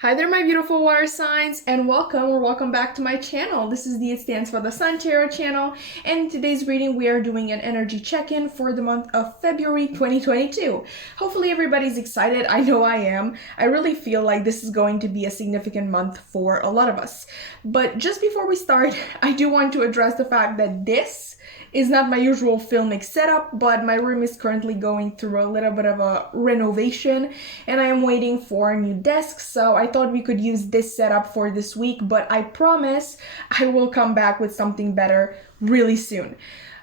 Hi there, my beautiful water signs, and welcome back to my channel. This is It Stands for the Sun Tarot channel, and in today's reading we are doing an energy check-in for the month of February 2022. Hopefully everybody's excited. I know I am. I really feel like this is going to be a significant month for a lot of us. But just before we start, I do want to address the fact that this is not my usual filmic setup, but my room is currently going through a little bit of a renovation and I am waiting for a new desk, so I thought we could use this setup for this week, but I promise I will come back with something better really soon.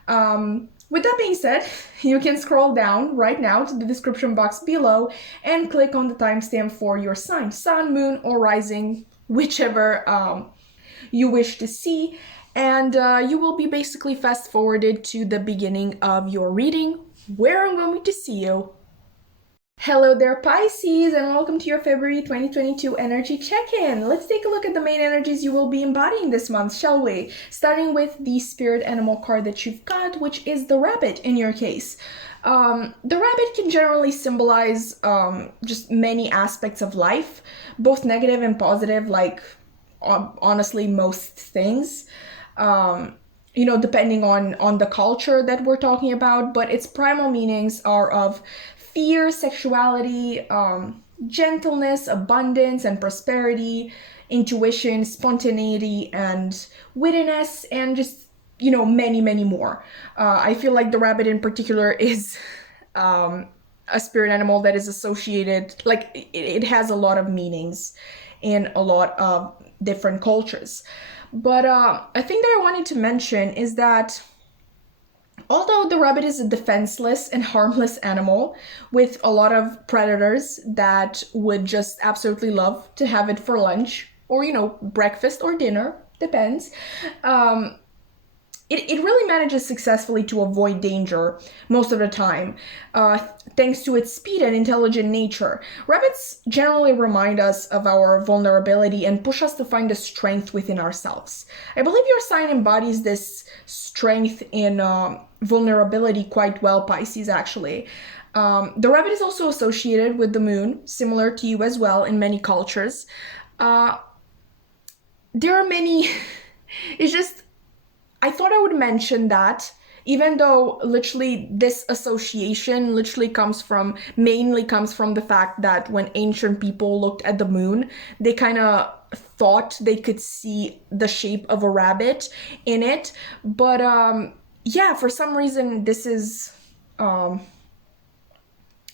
With that being said, you can scroll down right now to the description box below and click on the timestamp for your sign, sun, moon, or rising, whichever you wish to see, and you will be basically fast forwarded to the beginning of your reading, where I'm going to see you. Hello there, Pisces, and welcome to your February 2022 energy check-in. Let's take a look at the main energies you will be embodying this month, shall we? Starting with the spirit animal card that you've got, which is the rabbit in your case. The rabbit can generally symbolize just many aspects of life, both negative and positive, like honestly most things. Depending on the culture that we're talking about, but its primal meanings are of fear, sexuality, gentleness, abundance, and prosperity, intuition, spontaneity, and wittiness, and just, many, many more. I feel like the rabbit in particular is a spirit animal that is associated, like, it has a lot of meanings in a lot of different cultures. But a thing that I wanted to mention is that although the rabbit is a defenseless and harmless animal with a lot of predators that would just absolutely love to have it for lunch or, breakfast or dinner, depends, it really manages successfully to avoid danger most of the time, thanks to its speed and intelligent nature. Rabbits generally remind us of our vulnerability and push us to find the strength within ourselves. I believe your sign embodies this strength in vulnerability quite well, Pisces, actually. The rabbit is also associated with the moon, similar to you as well in many cultures. There are many... it's just... I thought I would mention that, even though literally this association mainly comes from the fact that when ancient people looked at the moon, they kind of thought they could see the shape of a rabbit in it. But yeah, for some reason, this is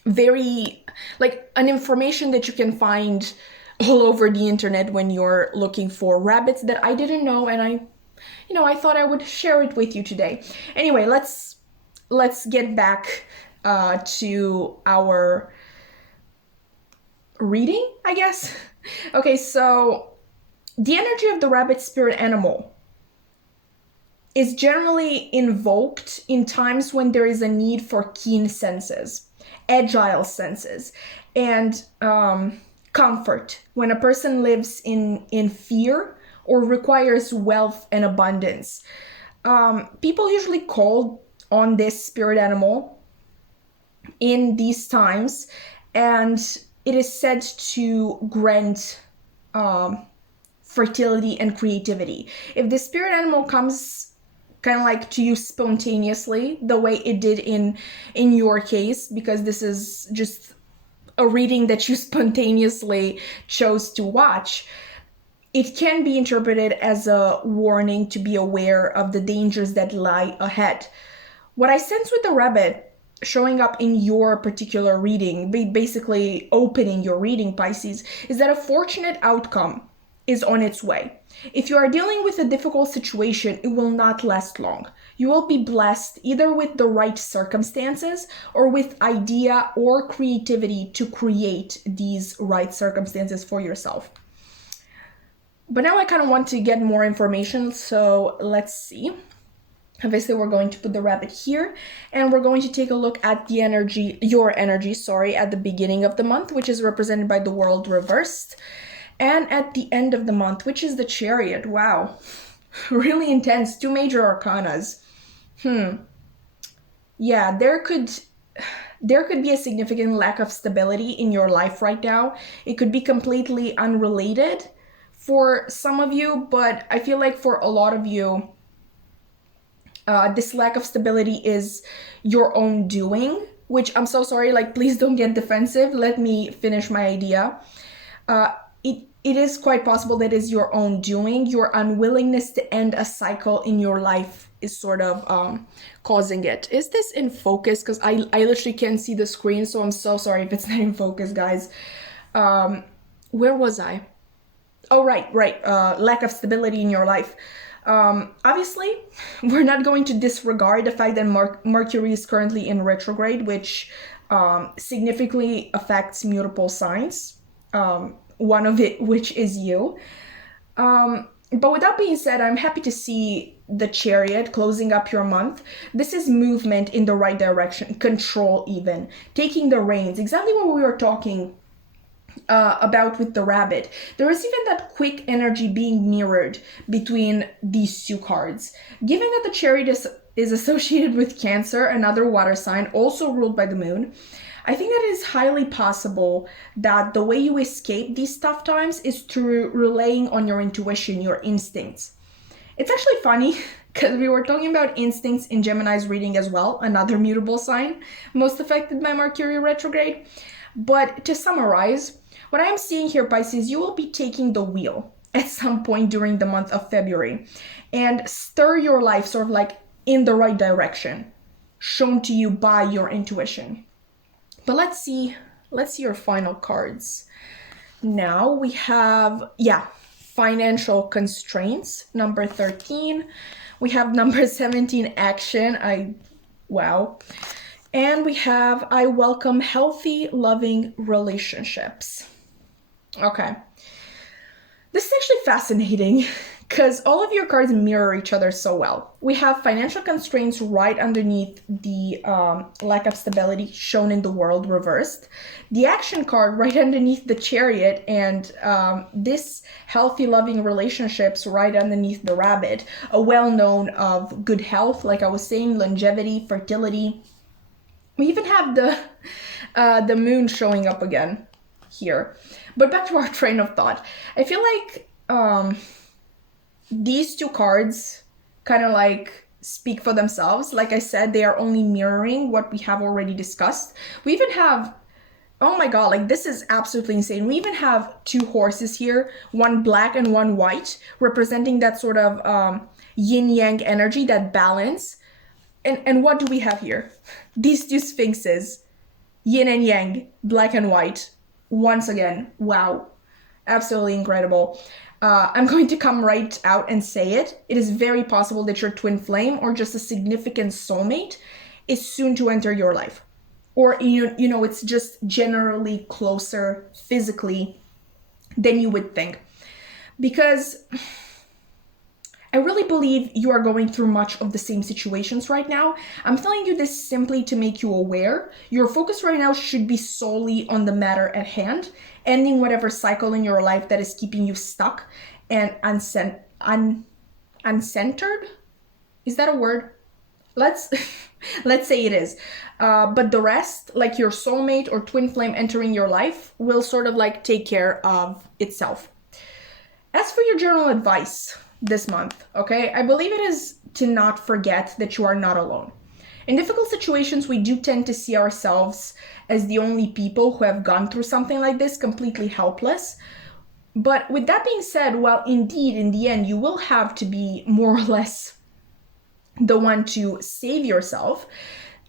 very, like, an information that you can find all over the internet when you're looking for rabbits that I didn't know, and I thought I would share it with you today. Anyway, let's get back to our reading, I guess. Okay, so the energy of the rabbit spirit animal is generally invoked in times when there is a need for keen senses, agile senses, and comfort. When a person lives in fear or requires wealth and abundance. People usually call on this spirit animal in these times, and it is said to grant fertility and creativity. If the spirit animal comes kind of like to you spontaneously, the way it did in your case, because this is just a reading that you spontaneously chose to watch, it can be interpreted as a warning to be aware of the dangers that lie ahead. What I sense with the rabbit showing up in your particular reading, basically opening your reading, Pisces, is that a fortunate outcome is on its way. If you are dealing with a difficult situation, it will not last long. You will be blessed either with the right circumstances or with idea or creativity to create these right circumstances for yourself. But now I kind of want to get more information, so let's see. Obviously, we're going to put the rabbit here, and we're going to take a look at the energy, your energy, at the beginning of the month, which is represented by the world reversed, and at the end of the month, which is the Chariot. Wow, really intense, 2 major arcanas. Yeah, there could be a significant lack of stability in your life right now. It could be completely unrelated for some of you, but I feel like for a lot of you, this lack of stability is your own doing, which I'm so sorry, like, please don't get defensive. Let me finish my idea. It is quite possible that is your own doing. Your unwillingness to end a cycle in your life is sort of causing it. Is this in focus? Because I literally can't see the screen, so I'm so sorry if it's not in focus, guys. Where was I? Oh, right. Lack of stability in your life. Obviously, we're not going to disregard the fact that Mercury is currently in retrograde, which significantly affects mutable signs. One of it, which is you. But with that being said, I'm happy to see the Chariot closing up your month. This is movement in the right direction, control even, taking the reins, exactly what we were talking about with the Rabbit. There is even that quick energy being mirrored between these two cards. Given that the Chariot is associated with Cancer, another water sign, also ruled by the moon, I think that it is highly possible that the way you escape these tough times is through relying on your intuition, your instincts. It's actually funny because we were talking about instincts in Gemini's reading as well, another mutable sign most affected by Mercury retrograde. But to summarize, what I'm seeing here, Pisces, you will be taking the wheel at some point during the month of February and stir your life sort of like in the right direction, shown to you by your intuition. But let's see your final cards. Now we have, financial constraints, number 13. We have number 17, action. Wow. And we have, I welcome healthy, loving relationships. Okay. This is actually fascinating because all of your cards mirror each other so well. We have financial constraints right underneath the lack of stability shown in the world reversed. The action card right underneath the Chariot, and this healthy, loving relationships right underneath the Rabbit. A well-known of good health, like I was saying, longevity, fertility. We even have the moon showing up again here. But back to our train of thought. I feel like these two cards kind of like speak for themselves. Like I said, they are only mirroring what we have already discussed. We even have, oh my god, like this is absolutely insane. We even have two horses here, one black and one white, representing that sort of yin-yang energy, that balance. And what do we have here? These two sphinxes, yin and yang, black and white. Once again, wow, absolutely incredible. I'm going to come right out and say it. It is very possible that your twin flame or just a significant soulmate is soon to enter your life. Or, you know, it's just generally closer physically than you would think. Because I really believe you are going through much of the same situations right now. I'm telling you this simply to make you aware. Your focus right now should be solely on the matter at hand, ending whatever cycle in your life that is keeping you stuck and uncentered. Is that a word? Let's say it is. But the rest, like your soulmate or twin flame entering your life, will sort of like take care of itself. As for your general advice this month, okay, I believe it is to not forget that you are not alone. In difficult situations, we do tend to see ourselves as the only people who have gone through something like this, completely helpless. But with that being said, well, indeed, in the end, you will have to be more or less the one to save yourself.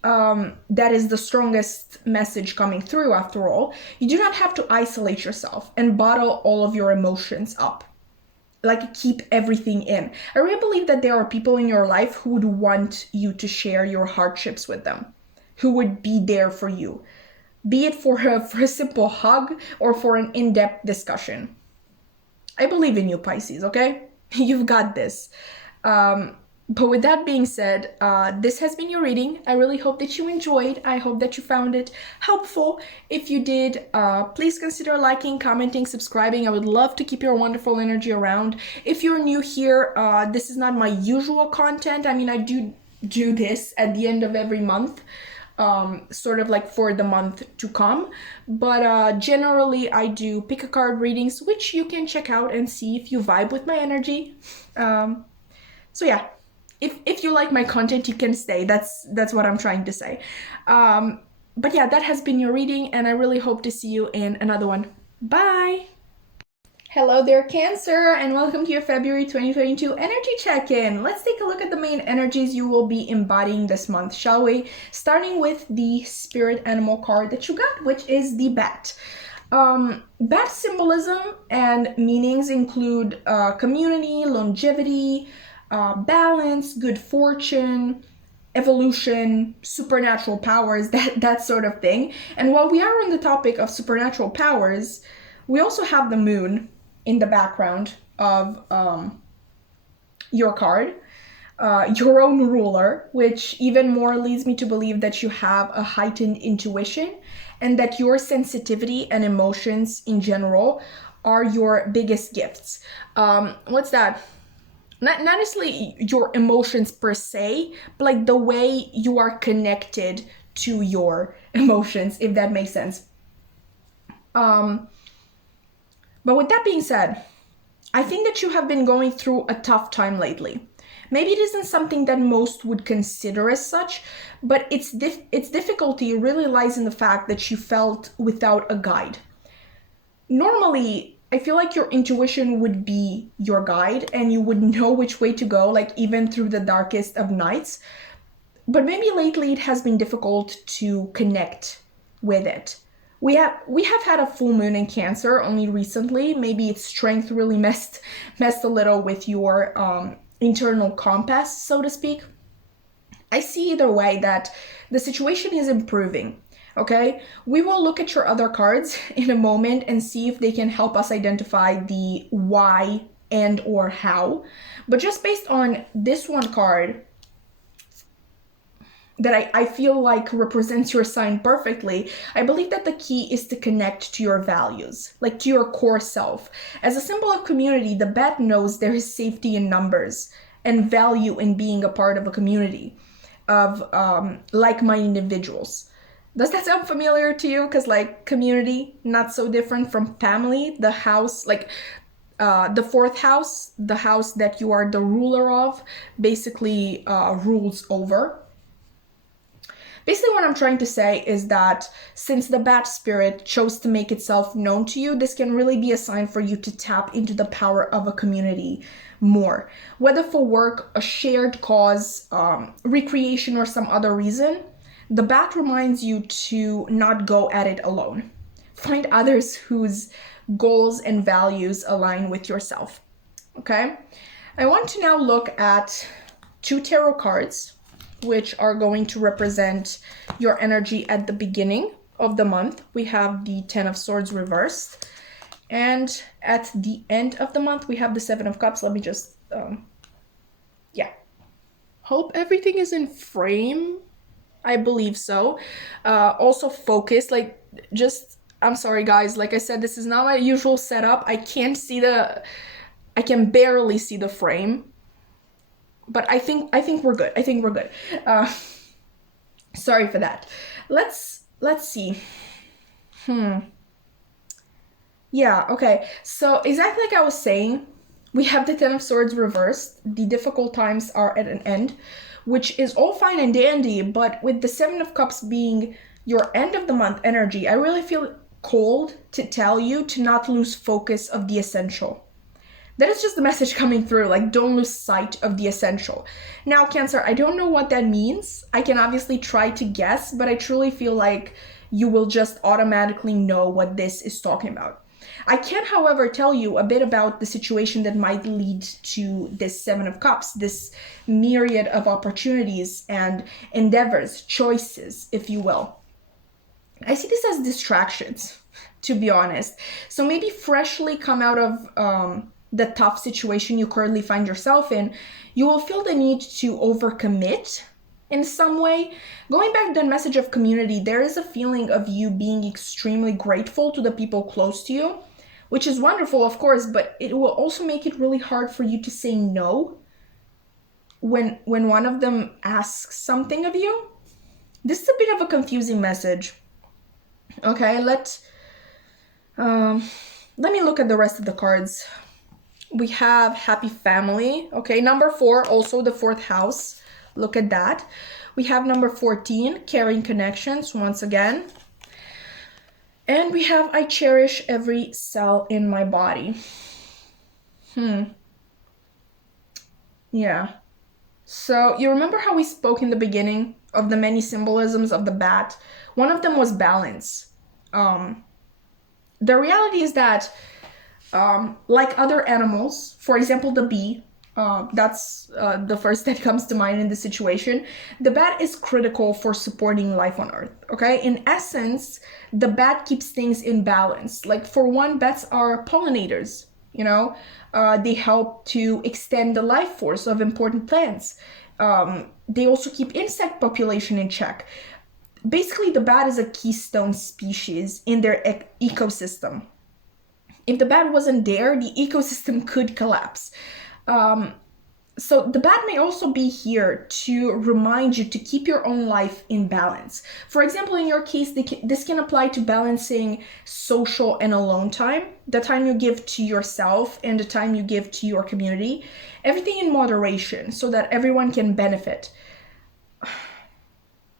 That is the strongest message coming through after all. You do not have to isolate yourself and bottle all of your emotions up. Like keep everything in. I really believe that there are people in your life who would want you to share your hardships with them, who would be there for you, be it for a simple hug or for an in-depth discussion. I believe in you, Pisces, okay? You've got this. But with that being said, this has been your reading. I really hope that you enjoyed. I hope that you found it helpful. If you did, please consider liking, commenting, subscribing. I would love to keep your wonderful energy around. If you're new here, this is not my usual content. I mean, I do this at the end of every month. sort of like for the month to come. But generally I do pick a card readings, which you can check out and see if you vibe with my energy. So yeah, if you like my content, you can stay. That's what I'm trying to say. But yeah, that has been your reading, and I really hope to see you in another one. Bye! Hello there, Cancer, and welcome to your February 2022 energy check-in. Let's take a look at the main energies you will be embodying this month, shall we? Starting with the spirit animal card that you got, which is the bat. Bat symbolism and meanings include community, longevity, balance, good fortune, evolution, supernatural powers, that sort of thing. And while we are on the topic of supernatural powers, we also have the moon in the background of your card, your own ruler, which even more leads me to believe that you have a heightened intuition and that your sensitivity and emotions in general are your biggest gifts. What's that? Not necessarily your emotions per se, but like the way you are connected to your emotions, if that makes sense. But with that being said, I think that you have been going through a tough time lately. Maybe it isn't something that most would consider as such, but its difficulty really lies in the fact that you felt without a guide. Normally, I feel like your intuition would be your guide and you would know which way to go, like even through the darkest of nights. But maybe lately it has been difficult to connect with it. We have had a full moon in Cancer only recently. Maybe its strength really messed a little with your internal compass, so to speak. I see either way that the situation is improving. Okay, we will look at your other cards in a moment and see if they can help us identify the why and or how. But just based on this one card that I feel like represents your sign perfectly, I believe that the key is to connect to your values, like to your core self. As a symbol of community, the bat knows there is safety in numbers and value in being a part of a community of like-minded individuals. Does that sound familiar to you? Because like community, not so different from family, the house, like the fourth house, the house that you are the ruler of, basically rules over. Basically what I'm trying to say is that since the bat spirit chose to make itself known to you, this can really be a sign for you to tap into the power of a community more. Whether for work, a shared cause, recreation, or some other reason, the bat reminds you to not go at it alone. Find others whose goals and values align with yourself. Okay? I want to now look at 2 tarot cards, which are going to represent your energy at the beginning of the month. We have the 10 of Swords reversed. And at the end of the month, we have the 7 of Cups. Let me just, yeah. Hope everything is in frame. I believe so. Also focus, like just, I'm sorry guys, like I said, this is not my usual setup. I can barely see the frame. But I think we're good. I think we're good. Sorry for that. Let's see. Yeah, okay. So exactly like I was saying, we have the 10 of Swords reversed. The difficult times are at an end, which is all fine and dandy, but with the 7 of Cups being your end of the month energy, I really feel called to tell you to not lose focus of the essential. That is just the message coming through, like don't lose sight of the essential. Now, Cancer, I don't know what that means. I can obviously try to guess, but I truly feel like you will just automatically know what this is talking about. I can, however, tell you a bit about the situation that might lead to this 7 of Cups, this myriad of opportunities and endeavors, choices, if you will. I see this as distractions, to be honest. So maybe freshly come out of the tough situation you currently find yourself in, you will feel the need to overcommit in some way. Going back to the message of community, there is a feeling of you being extremely grateful to the people close to you, which is wonderful, of course, but it will also make it really hard for you to say no when one of them asks something of you. This is a bit of a confusing message. Okay, let me look at the rest of the cards. We have happy family. Okay, number 4, also the 4th house. Look at that. We have number 14, caring connections, once again. And we have I cherish every cell in my body. Yeah. So you remember how we spoke in the beginning of the many symbolisms of the bat? One of them was balance. The reality is that, like other animals, for example, the bee, that's the first that comes to mind in this situation, the bat is critical for supporting life on Earth, okay? In essence, the bat keeps things in balance. Like, for one, bats are pollinators, you know? They help to extend the life force of important plants. They also keep insect population in check. Basically, the bat is a keystone species in their ecosystem. If the bat wasn't there, the ecosystem could collapse. So the bat may also be here to remind you to keep your own life in balance. For example, in your case, this can apply to balancing social and alone time, the time you give to yourself and the time you give to your community. Everything in moderation so that everyone can benefit.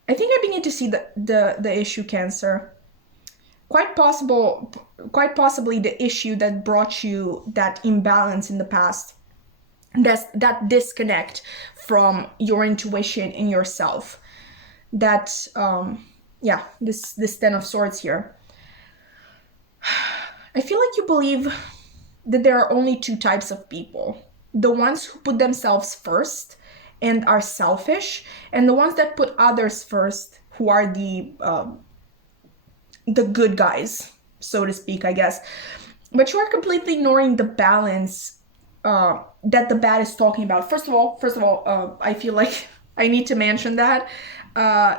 I think I begin to see the issue, Cancer. Quite possibly the issue that brought you that imbalance in the past, that disconnect from your intuition in yourself, that this 10 of Swords here. I feel like you believe that there are only 2 types of people: the ones who put themselves first and are selfish, and the ones that put others first, who are the good guys, so to speak, I guess. But you are completely ignoring the balance that the bat is talking about. First of all, I feel like I need to mention that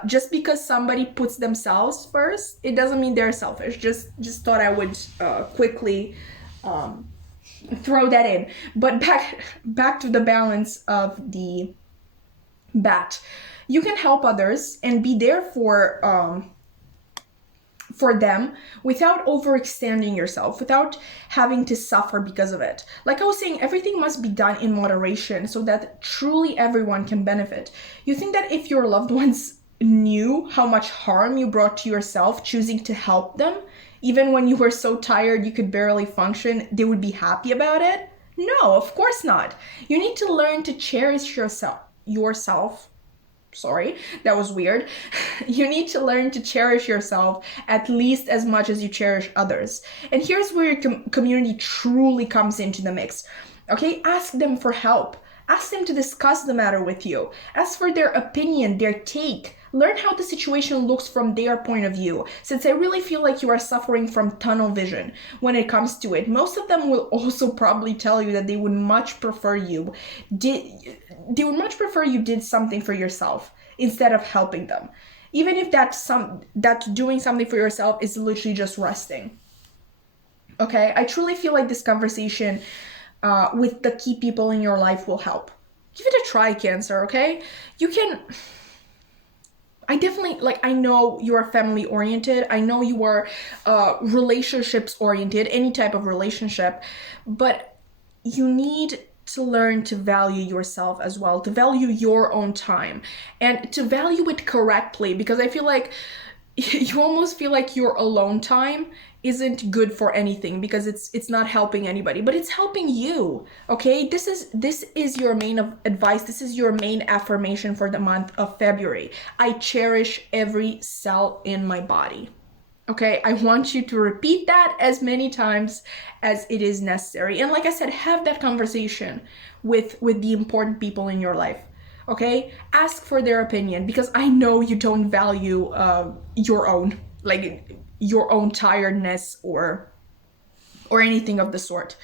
just because somebody puts themselves first, it doesn't mean they're selfish. Just thought I would quickly throw that in. But back to the balance of the bat. You can help others and be there for them without overextending yourself, without having to suffer because of it. Like I was saying, everything must be done in moderation so that truly everyone can benefit. You think that if your loved ones knew how much harm you brought to yourself choosing to help them, even when you were so tired you could barely function, they would be happy about it? No, of course not. You need to learn to cherish yourself. Sorry, that was weird. You need to learn to cherish yourself at least as much as you cherish others. And here's where your community truly comes into the mix. Okay, ask them for help. Ask them to discuss the matter with you. Ask for their opinion, their take. Learn how the situation looks from their point of view, since I really feel like you are suffering from tunnel vision when it comes to it. Most of them will also probably tell you that they would much prefer you did something for yourself instead of helping them. Even if that doing something for yourself is literally just resting. Okay, I truly feel like this conversation with the key people in your life will help. Give it a try, Cancer, okay? You can... I know you are family oriented. I know you are relationships oriented, any type of relationship, but you need to learn to value yourself as well, to value your own time and to value it correctly, because I feel like you almost feel like your alone time isn't good for anything because it's not helping anybody, but it's helping you. Okay, this is your main advice. This is your main affirmation for the month of February. I cherish every cell in my body. Okay, I want you to repeat that as many times as it is necessary. And like I said, have that conversation with the important people in your life. Okay, ask for their opinion, because I know you don't value your own tiredness or anything of the sort.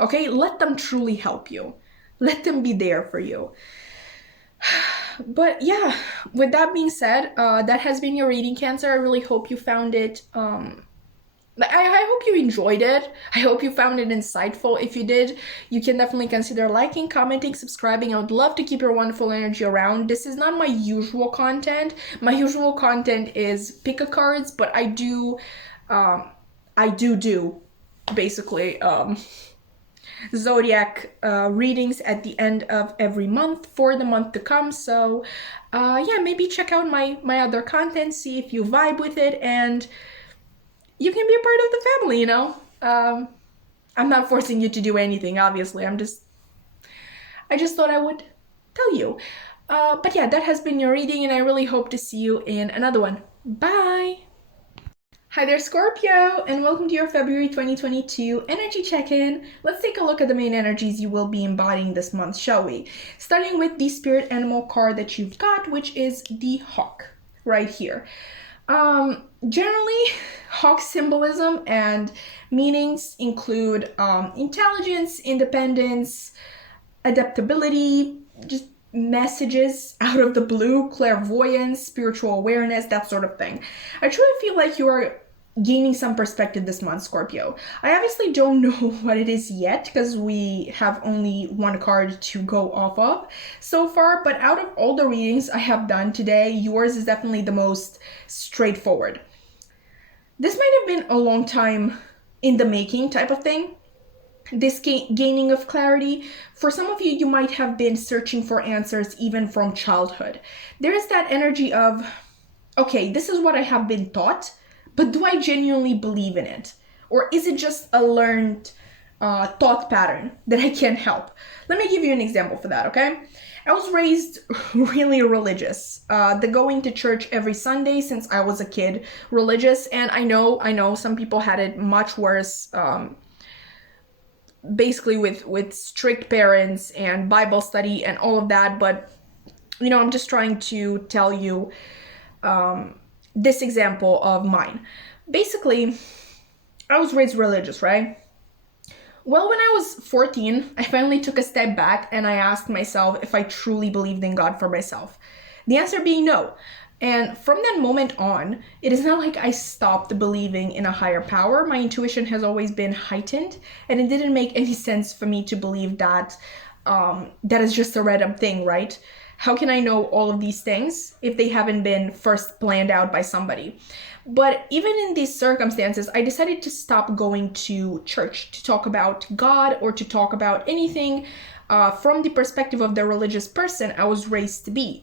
Okay, let them truly help you. Let them be there for you. But yeah, with that being said, that has been your reading, Cancer. I really hope you found it I hope you enjoyed it. I hope you found it insightful. If you did, you can definitely consider liking, commenting, subscribing. I would love to keep your wonderful energy around. This is not my usual content. My usual content is pick a cards, but um, I do basically zodiac readings at the end of every month for the month to come. So yeah, maybe check out my other content, see if you vibe with it, and you can be a part of the family, you know? I'm not forcing you to do anything, obviously. I just thought I would tell you. But yeah, that has been your reading, and I really hope to see you in another one. Bye! Hi there, Scorpio, and welcome to your February 2022 energy check-in. Let's take a look at the main energies you will be embodying this month, shall we? Starting with the spirit animal card that you've got, which is the hawk, right here. Generally, hawk symbolism and meanings include intelligence, independence, adaptability, just messages out of the blue, clairvoyance, spiritual awareness, that sort of thing. I truly feel like you are gaining some perspective this month, Scorpio. I obviously don't know what it is yet because we have only one card to go off of so far, but out of all the readings I have done today, yours is definitely the most straightforward. This might have been a long time in the making type of thing, this gaining of clarity. For some of you, you might have been searching for answers even from childhood. There is that energy of, okay, this is what I have been taught, but do I genuinely believe in it? Or is it just a learned thought pattern that I can't help? Let me give you an example for that, okay? I was raised really religious. The going to church every Sunday since I was a kid, religious. And I know some people had it much worse, basically with strict parents and Bible study and all of that. But, you know, I'm just trying to tell you this example of mine. Basically, I was raised religious, right? Well, when I was 14, I finally took a step back and I asked myself if I truly believed in God for myself. The answer being no. And from that moment on, it is not like I stopped believing in a higher power. My intuition has always been heightened, and it didn't make any sense for me to believe that that is just a random thing, right? How can I know all of these things if they haven't been first planned out by somebody? But even in these circumstances, I decided to stop going to church to talk about God or to talk about anything from the perspective of the religious person I was raised to be.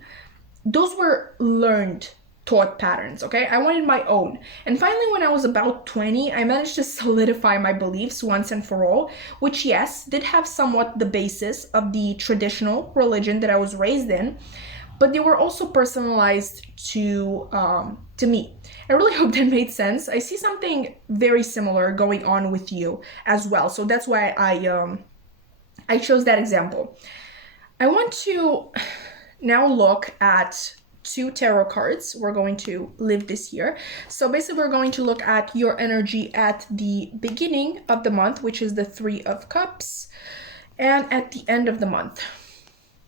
Those were learned thought patterns, okay? I wanted my own. And finally, when I was about 20, I managed to solidify my beliefs once and for all, which, yes, did have somewhat the basis of the traditional religion that I was raised in, but they were also personalized to me. I really hope that made sense. I see something very similar going on with you as well, so that's why I chose that example. I want to now look at two tarot cards we're going to live this year. So basically we're going to look at your energy at the beginning of the month, which is the Three of Cups, and at the end of the month,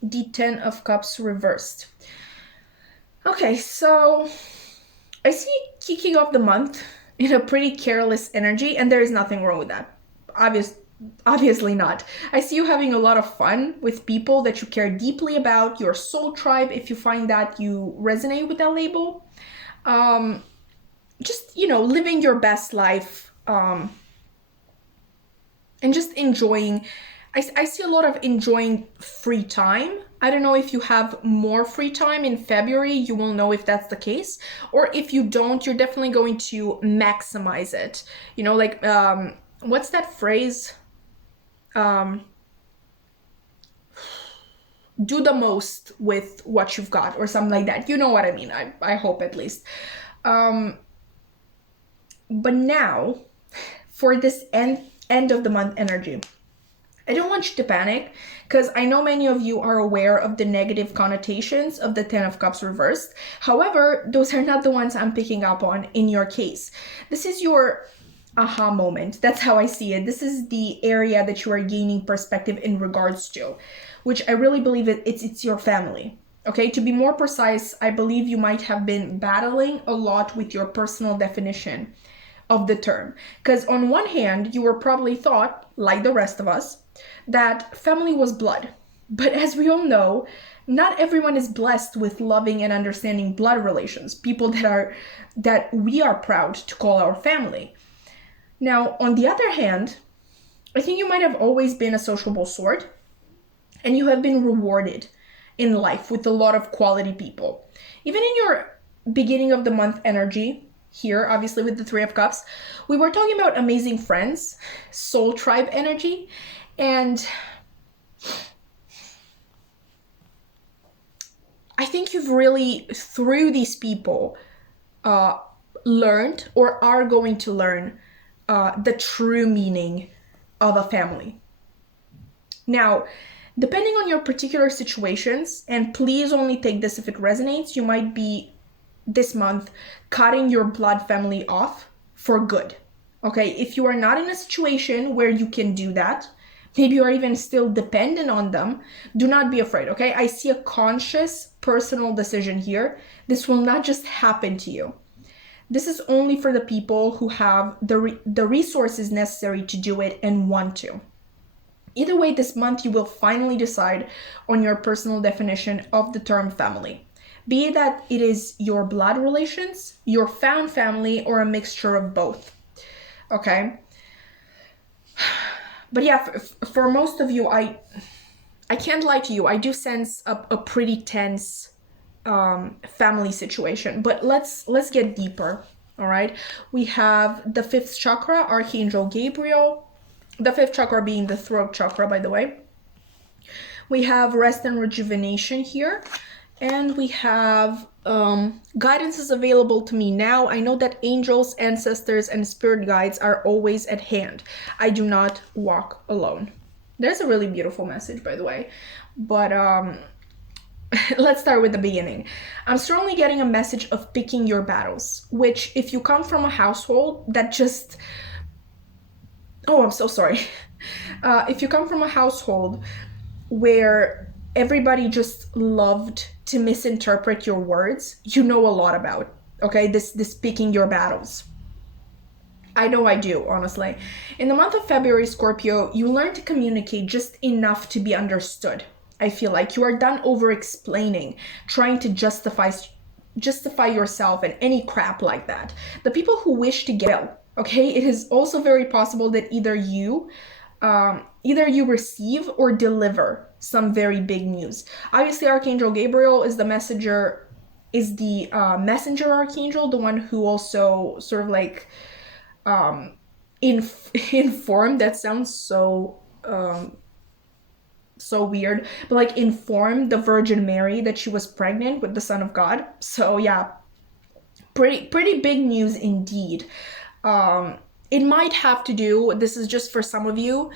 the Ten of Cups reversed. Okay, so I see kicking off the month in a pretty careless energy, and there is nothing wrong with that. Obviously not. I see you having a lot of fun with people that you care deeply about, your soul tribe, if you find that you resonate with that label. Just, you know, living your best life, and just enjoying. I see a lot of enjoying free time. I don't know if you have more free time in February, you will know if that's the case. Or if you don't, you're definitely going to maximize it. You know, like, what's that phrase? Do the most with what you've got, or something like that. You know what I mean, I hope at least. But now, for this end of the month energy, I don't want you to panic, because I know many of you are aware of the negative connotations of the Ten of Cups reversed. However, those are not the ones I'm picking up on in your case. This is your aha moment. That's how I see it. This is the area that you are gaining perspective in regards to, which I really believe it's your family. Okay, to be more precise, I believe you might have been battling a lot with your personal definition of the term. Because on one hand, you were probably thought, like the rest of us, that family was blood. But as we all know, not everyone is blessed with loving and understanding blood relations, people that we are proud to call our family. Now, on the other hand, I think you might have always been a sociable sort, and you have been rewarded in life with a lot of quality people. Even in your beginning of the month energy, here, obviously with the Three of Cups, we were talking about amazing friends, soul tribe energy, and I think you've really, through these people, learned or are going to learn the true meaning of a family. Now, depending on your particular situations, and please only take this if it resonates, you might be this month cutting your blood family off for good. Okay, if you are not in a situation where you can do that, maybe you are even still dependent on them, do not be afraid, okay? I see a conscious personal decision here. This will not just happen to you. This is only for the people who have the resources necessary to do it and want to. Either way, this month you will finally decide on your personal definition of the term family. Be it that it is your blood relations, your found family, or a mixture of both. Okay? But yeah, for most of you, I can't lie to you. I do sense a pretty tense family situation. But let's get deeper. All right? We have the 5th chakra, Archangel Gabriel. The 5th chakra being the throat chakra, by the way. We have rest and rejuvenation here. And we have guidance is available to me now. I know that angels, ancestors, and spirit guides are always at hand. I do not walk alone. There's a really beautiful message, by the way. But let's start with the beginning. I'm strongly getting a message of picking your battles, which if you come from a household that just... Oh, I'm so sorry. If you come from a household where everybody just loved to misinterpret your words, you know a lot about, okay, this picking your battles. I know I do, honestly. In the month of February, Scorpio, you learn to communicate just enough to be understood. I feel like you are done over-explaining, trying to justify yourself and any crap like that. The people who wish to get out, okay, it is also very possible that either you receive or deliver some very big news. Obviously, Archangel Gabriel is the messenger archangel, the one who also sort of like informed. That sounds so weird, but like informed the Virgin Mary that she was pregnant with the Son of God. So yeah, pretty big news indeed. It might have to do, this is just for some of you,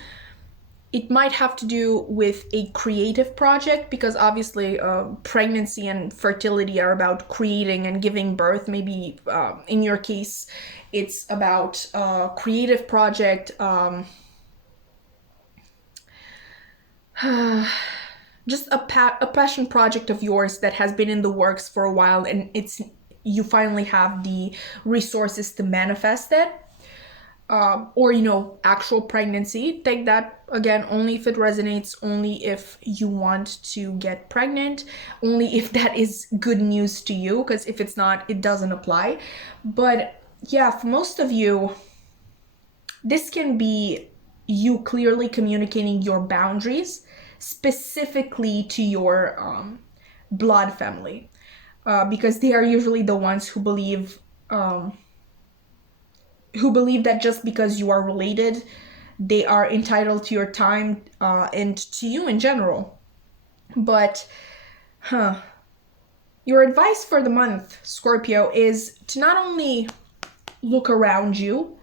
it might have to do with a creative project, because obviously pregnancy and fertility are about creating and giving birth. Maybe in your case, it's about a creative project, just a passion project of yours that has been in the works for a while, and you finally have the resources to manifest it. Or, actual pregnancy. Take that, again, only if it resonates, only if you want to get pregnant, only if that is good news to you, because if it's not, it doesn't apply. But yeah, for most of you, this can be you clearly communicating your boundaries, specifically to your blood family, because they are usually the ones who believe that just because you are related, they are entitled to your time and to you in general. But, your advice for the month, Scorpio, is to not only look around you,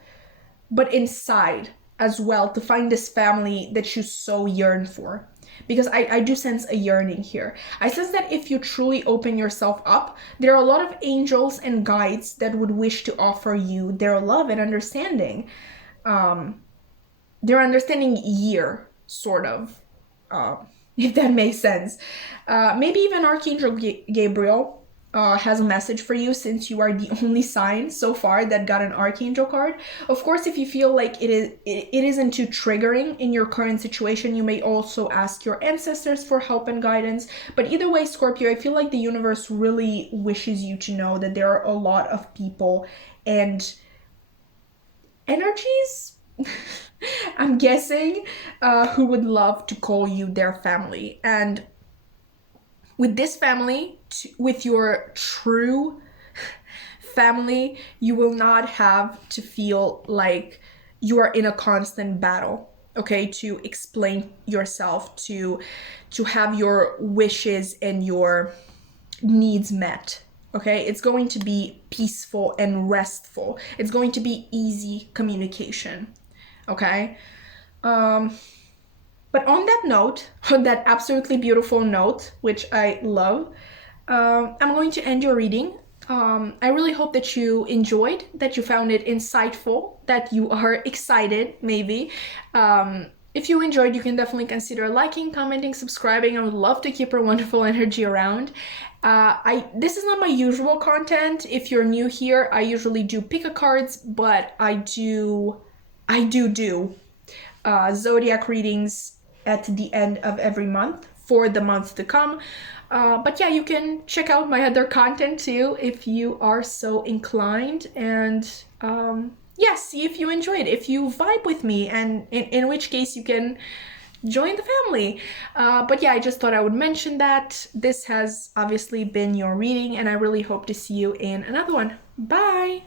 but inside as well, to find this family that you so yearn for. Because I do sense a yearning here. I sense that if you truly open yourself up, there are a lot of angels and guides that would wish to offer you their love and understanding. Their understanding year, sort of, if that makes sense. Maybe even Archangel Gabriel has a message for you, since you are the only sign so far that got an archangel card. Of course, if you feel like it isn't too triggering in your current situation, you may also ask your ancestors for help and guidance. But either way, Scorpio, I feel like the universe really wishes you to know that there are a lot of people and energies I'm guessing, who would love to call you their family. And with this family, with your true family, you will not have to feel like you are in a constant battle, okay, to explain yourself, to have your wishes and your needs met. Okay, it's going to be peaceful and restful. It's going to be easy communication. Okay. But on that note, on that absolutely beautiful note, which I love, I'm going to end your reading. I really hope that you enjoyed, that you found it insightful, that you are excited, maybe. If you enjoyed, you can definitely consider liking, commenting, subscribing. I would love to keep your wonderful energy around. This is not my usual content. If you're new here, I usually do pick a cards, but I do zodiac readings at the end of every month for the month to come. But yeah, you can check out my other content too if you are so inclined, and yeah, see if you enjoy it, if you vibe with me, and in which case you can join the family. But yeah, I just thought I would mention that. This has obviously been your reading, and I really hope to see you in another one. Bye!